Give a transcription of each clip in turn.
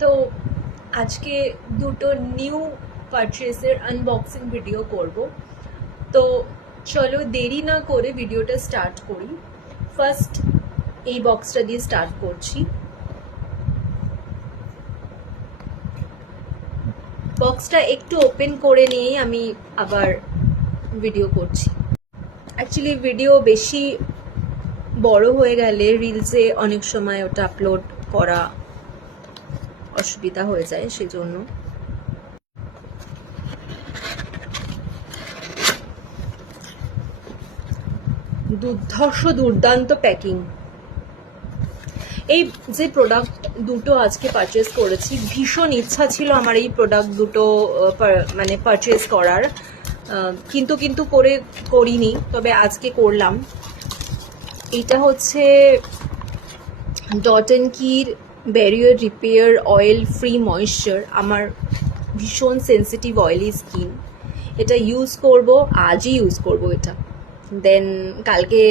তো আজকে দুটো নিউ পারচেসের আনবক্সিং ভিডিও করব। তো চলো দেরি না করে ভিডিওটা স্টার্ট করি। ফার্স্ট এই বক্সটা দিয়ে স্টার্ট করছি। বক্সটা একটু ওপেন করে নিয়েই আমি আবার ভিডিও করছি। অ্যাকচুয়ালি ভিডিও বেশি বড় হয়ে গেলে রিলসে অনেক সময় ওটা আপলোড করা অসুবিধা হয়ে যায়, সেজন্য। দুর্দান্ত প্যাকিং। এই যে প্রোডাক্ট দুটো আজকে পারচেস করেছি, ভীষণ ইচ্ছা ছিল আমার এই প্রোডাক্ট দুটো মানে পারচেস করার, কিন্তু করিনি, তবে আজকে করলাম। এটা হচ্ছে dot and key barrier repair oil free moisture. আমার ভীষণ সেন্সিটিভ অয়েলি স্কিন, এটা ইউজ করব, আজই ইউজ করব এটা। দেন কালকে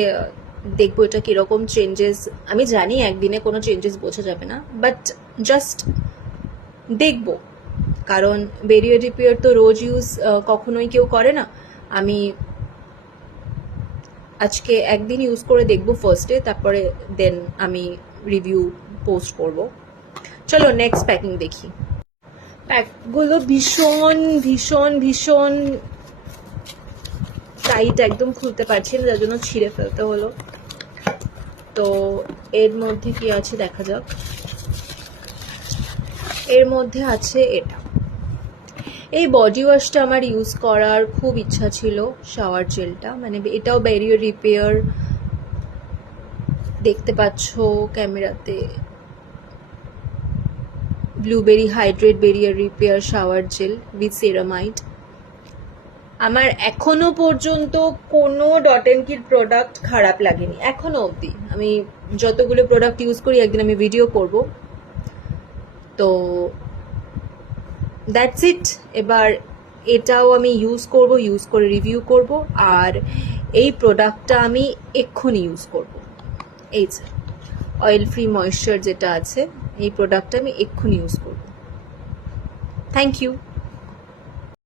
দেখবো এটা কীরকম চেঞ্জেস। আমি জানি একদিনে কোনো চেঞ্জেস বোঝা যাবে না, বাট জাস্ট দেখব, কারণ ব্যারিয়ার রিপেয়ার তো রোজ ইউজ কখনোই কেউ করে না। আমি আজকে একদিন ইউজ করে দেখব ফার্স্টে, তারপরে দেন আমি রিভিউ পোস্ট করব। চলো নেক্সট প্যাকিং দেখি। প্যাকগুলো ভীষণ ভীষণ ভীষণ টাইট, একদম খুলতে পারছি না, যার জন্য ছিঁড়ে ফেলতে হলো। তো এর মধ্যে কি আছে দেখা যাক। এর মধ্যে আছে এটা। এই বডি ওয়াশটা আমার ইউজ করার খুব ইচ্ছা ছিল, শাওয়ার জেলটা, মানে এটাও ব্যারিয়ার রিপেয়ার। দেখতে পাচ্ছ ক্যামেরাতে, blueberry hydrate barrier repair shower gel with ceramide. আমার এখনো পর্যন্ত কোনো ডট অ্যান্ড কির প্রোডাক্ট খারাপ লাগেনি এখনো অবধি। আমি যতগুলো প্রোডাক্ট ইউজ করি একদিন আমি ভিডিও করব। তো দ্যাটস ইট। এবার এটাও আমি ইউজ করে রিভিউ করব, আর এই প্রোডাক্টটা আমি এক্ষুনি ইউজ করব। এই যে অয়েল ফ্রি ময়েশ্চার যেটা আছে, এই প্রোডাক্টটা আমি এক্ষুনি ইউজ করব। Thank you.